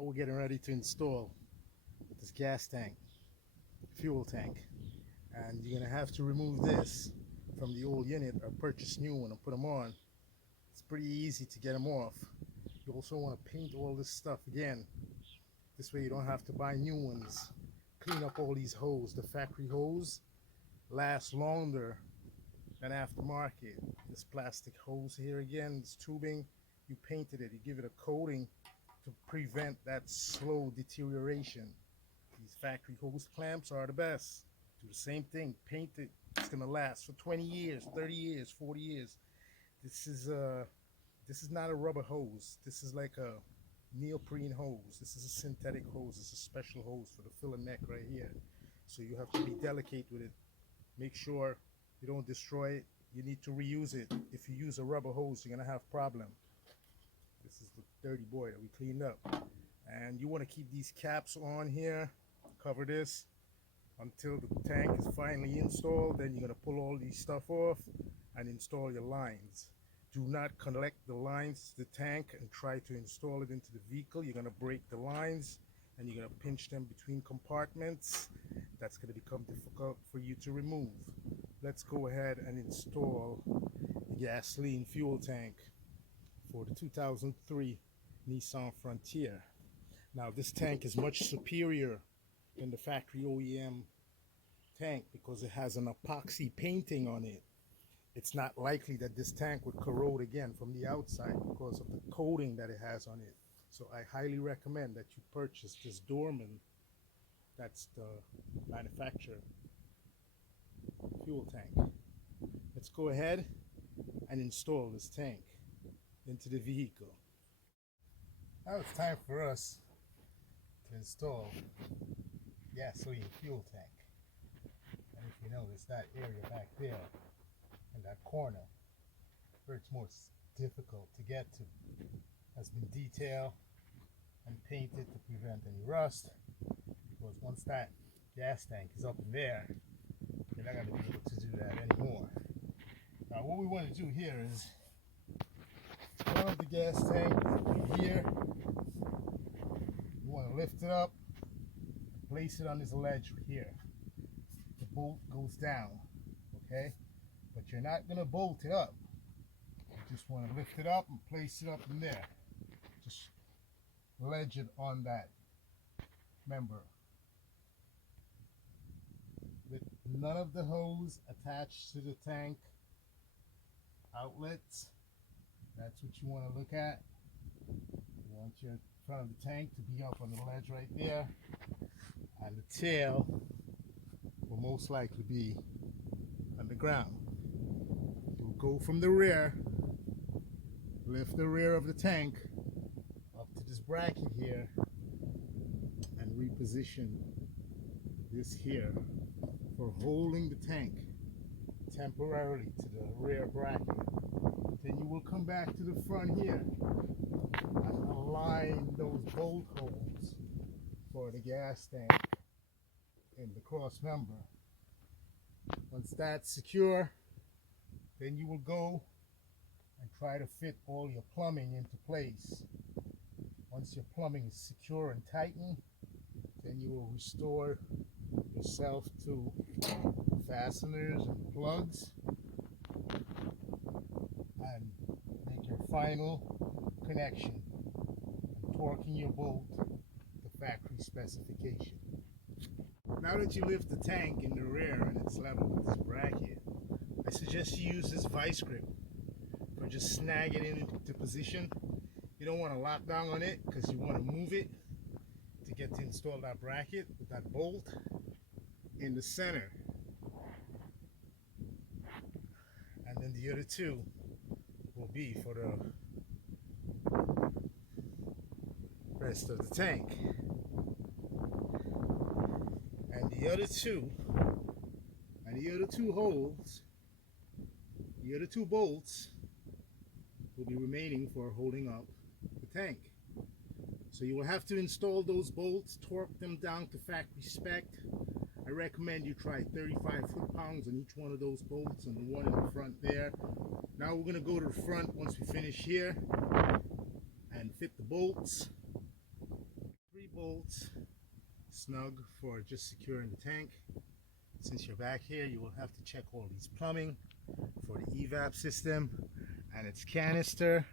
Now we're getting ready to install this gas tank, fuel tank, and you're gonna have to remove this from the old unit or purchase new one and put them on. It's pretty easy to get them off. You also want to paint all this stuff again. This way you don't have to buy new ones. Clean up all these hoses. The factory hose lasts longer than aftermarket. This plastic hose here again, this tubing, you painted it, you give it a coating to prevent that slow deterioration. These factory hose clamps are the best. Do the same thing, paint it, it's gonna last for 20 years, 30 years, 40 years. This is not a rubber hose. This is like a neoprene hose. This is a synthetic hose. It's a special hose for the filler neck right here. So you have to be delicate with it. Make sure you don't destroy it. You need to reuse it. If you use a rubber hose, you're gonna have problem. This is the dirty boy that we cleaned up. And you want to keep these caps on here, cover this until the tank is finally installed. Then you're gonna pull all these stuff off and install your lines. Do not connect the lines to the tank and try to install it into the vehicle. You're gonna break the lines and you're gonna pinch them between compartments. That's gonna become difficult for you to remove. Let's go ahead and install the gasoline fuel tank for the 2003 Nissan Frontier. Now this tank is much superior than the factory OEM tank because it has an epoxy painting on it. It's not likely that this tank would corrode again from the outside because of the coating that it has on it. So I highly recommend that you purchase this Dorman, that's the manufacturer, fuel tank. Let's go ahead and install this tank into the vehicle. Now it's time for us to install gasoline fuel tank. And if you notice that area back there in that corner where it's more difficult to get to has been detailed and painted to prevent any rust, because once that gas tank is up in there, you're not going to be able to do that anymore. Now what we want to do here is plug the gas tank here. You want to lift it up and place it on this ledge here. The bolt goes down, okay? But you're not going to bolt it up. You just want to lift it up and place it up in there. Just ledge it on that member. With none of the hose attached to the tank outlets. That's what you want to look at. You want your front of the tank to be up on the ledge right there. And the tail will most likely be on the ground. You'll go from the rear, lift the rear of the tank up to this bracket here, and reposition this here for holding the tank temporarily to the rear bracket. Then you will come back to the front here and align those bolt holes for the gas tank in the cross member. Once that's secure, then you will go and try to fit all your plumbing into place. Once your plumbing is secure and tightened, then you will restore yourself to fasteners and plugs and make your final connection and torquing your bolt to factory specification. Now that you lift the tank in the rear and it's level with this bracket, I suggest you use this vice grip for just snagging it into position. You don't want to lock down on it because you want to move it to get to install that bracket with that bolt in the center. And then the other two will be for the rest of the tank. And the other two holes, the other two bolts will be remaining for holding up the tank. So you will have to install those bolts, torque them down to factory spec. I recommend you try 35 foot-pounds on each one of those bolts and the one in the front there. Now we're going to go to the front once we finish here and fit the bolts. bolts, snug for just securing the tank. Since you're back here, you will have to check all these plumbing for the evap system and its canister,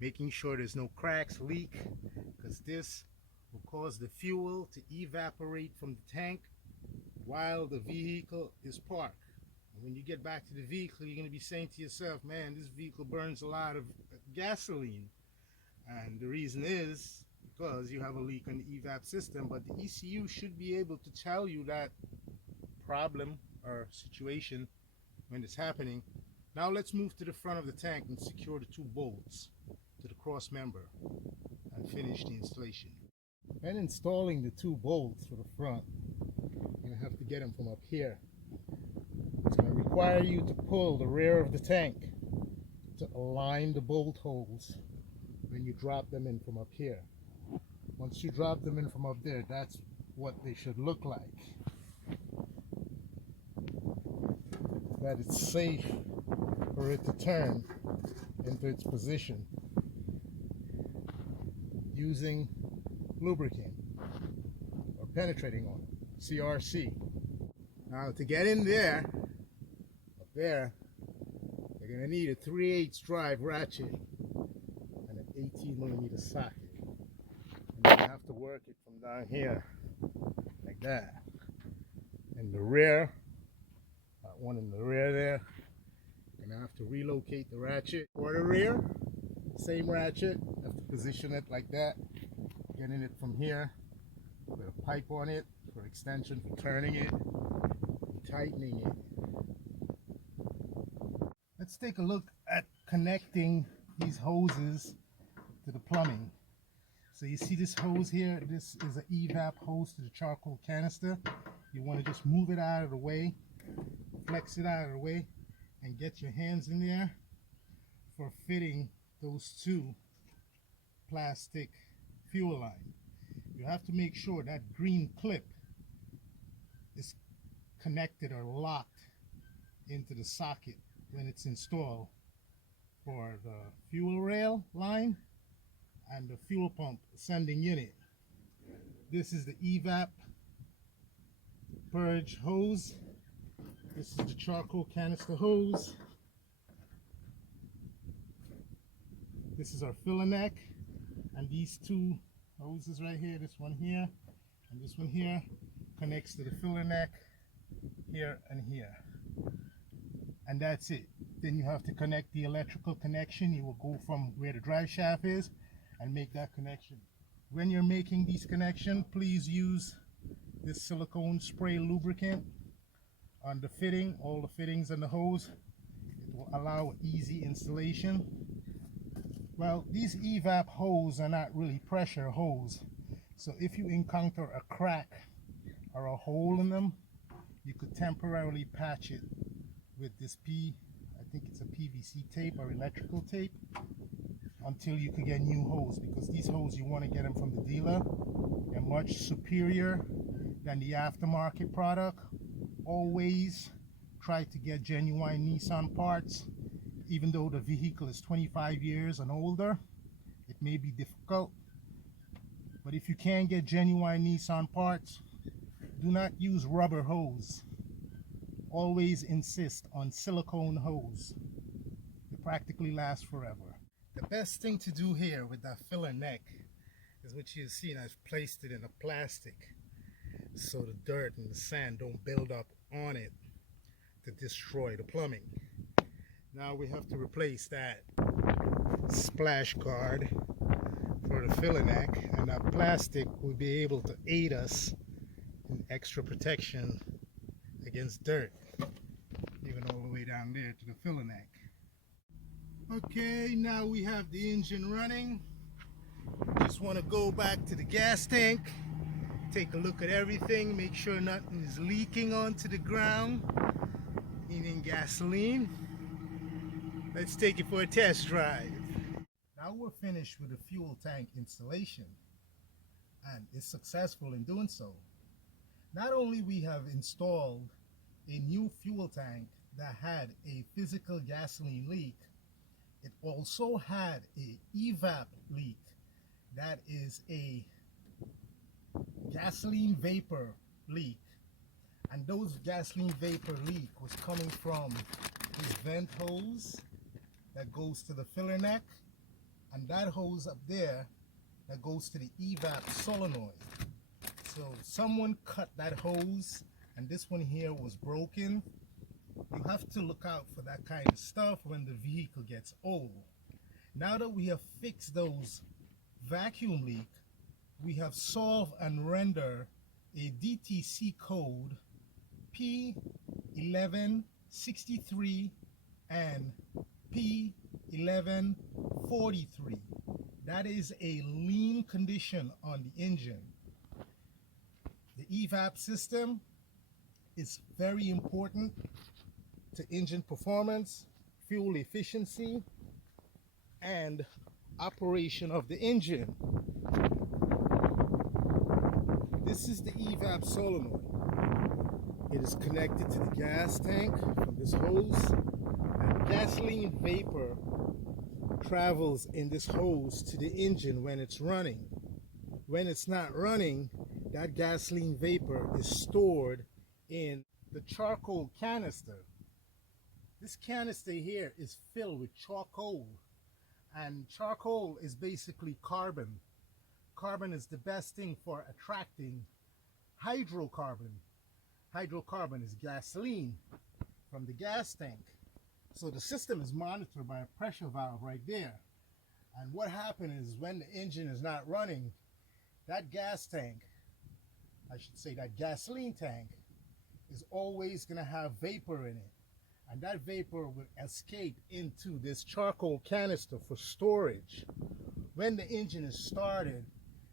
making sure there's no cracks, leak, because this will cause the fuel to evaporate from the tank while the vehicle is parked. And when you get back to the vehicle, you're going to be saying to yourself, man, this vehicle burns a lot of gasoline. And the reason is because you have a leak on the evap system, but the ECU should be able to tell you that problem or situation when it's happening. Now let's move to the front of the tank and secure the 2 bolts to the cross member and finish the installation. When installing the 2 bolts for the front, you're going to have to get them from up here. It's going to require you to pull the rear of the tank to align the bolt holes when you drop them in from up here. Once you drop them in from up there, that's what they should look like. That it's safe for it to turn into its position using lubricant or penetrating oil, CRC. Now to get in there, up there, you're going to need a 3/8 drive ratchet and an 18mm socket. And you have to work it from down here like that. In the rear, one in the rear there, you're going to have to relocate the ratchet for the rear. Same ratchet, have to position it like that, getting it from here with a pipe on it for extension, for turning it and tightening it. Let's take a look at connecting these hoses to the plumbing. So you see this hose here, this is an evap hose to the charcoal canister. You want to just move it out of the way, flex it out of the way, and get your hands in there for fitting those 2 plastic fuel lines. You have to make sure that green clip is connected or locked into the socket when it's installed for the fuel rail line and the fuel pump sending unit. This is the evap purge hose. This is the charcoal canister hose. This is our filler neck, and these 2 hoses right here, this one here and this one here, connects to the filler neck here and here. And that's it. Then you have to connect the electrical connection. You will go from where the drive shaft is and make that connection. When you're making these connections, please use this silicone spray lubricant on the fitting, all the fittings and the hose. It will allow easy installation. Well, these evap hoses are not really pressure hose, so if you encounter a crack or a hole in them, you could temporarily patch it with this I think it's a PVC tape or electrical tape, until you could get new hose, because these hoses, you want to get them from the dealer. They're much superior than the aftermarket product. Always try to get genuine Nissan parts. Even though the vehicle is 25 years and older, it may be difficult. But if you can't get genuine Nissan parts, do not use rubber hose. Always insist on silicone hose. They practically last forever. The best thing to do here with that filler neck is what you've seen. I've placed it in a plastic so the dirt and the sand don't build up on it to destroy the plumbing. Now we have to replace that splash guard for the filler neck, and that plastic will be able to aid us in extra protection against dirt, even all the way down there to the filler neck. Okay, now we have the engine running. Just want to go back to the gas tank, take a look at everything, make sure nothing is leaking onto the ground, meaning gasoline. Let's take it for a test drive. Now we're finished with the fuel tank installation, and it's successful in doing so. Not only we have installed a new fuel tank that had a physical gasoline leak, it also had a evap leak. That is a gasoline vapor leak. And those gasoline vapor leak was coming from this vent hose that goes to the filler neck, and that hose up there that goes to the evap solenoid. So someone cut that hose, and this one here was broken. You have to look out for that kind of stuff when the vehicle gets old. Now that we have fixed those vacuum leak, we have solved and rendered a DTC code P1163 and P1143. That is a lean condition on the engine. The evap system is very important to engine performance, fuel efficiency, and operation of the engine. This is the evap solenoid. It is connected to the gas tank from this hose, and gasoline vapor travels in this hose to the engine when it's running. When it's not running, that gasoline vapor is stored in the charcoal canister. This canister here is filled with charcoal, and charcoal is basically carbon. Carbon is the best thing for attracting hydrocarbon. Hydrocarbon is gasoline from the gas tank. So the system is monitored by a pressure valve right there. And what happens is when the engine is not running, that gas tank, I should say that gasoline tank, is always going to have vapor in it. And that vapor will escape into this charcoal canister for storage. When the engine is started,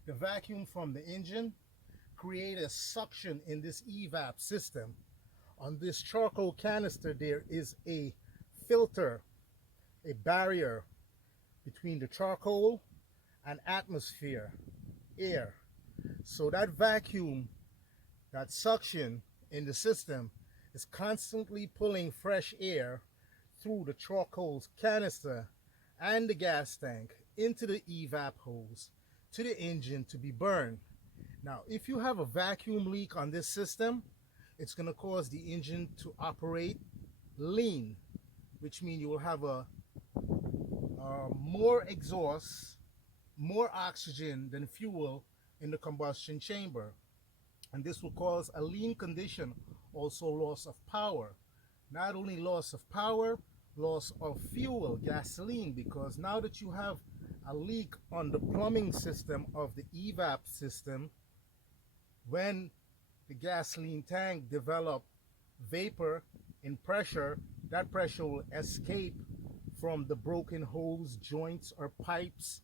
the vacuum from the engine create a suction in this evap system. On this charcoal canister, there is a filter, a barrier between the charcoal and atmosphere, air. So that vacuum, that suction in the system is constantly pulling fresh air through the charcoal canister and the gas tank into the evap hose to the engine to be burned. Now, if you have a vacuum leak on this system, it's going to cause the engine to operate lean, which means you will have more exhaust, more oxygen than fuel in the combustion chamber. And this will cause a lean condition, also loss of power. Not only loss of power, loss of fuel, gasoline, because now that you have a leak on the plumbing system of the evap system, when the gasoline tank develop vapor in pressure, that pressure will escape from the broken hose, joints, or pipes,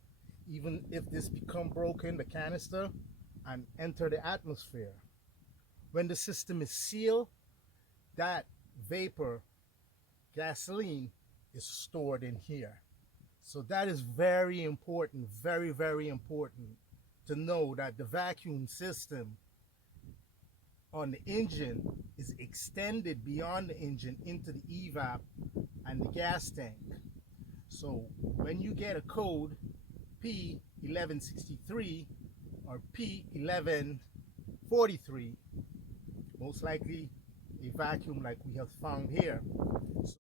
even if this become broken, the canister, and enter the atmosphere. When the system is sealed, that vapor, gasoline, is stored in here. So that is very important, very, very important to know that the vacuum system on the engine is extended beyond the engine into the evap and the gas tank. So when you get a code P1163 or P1143, most likely a vacuum like we have found here.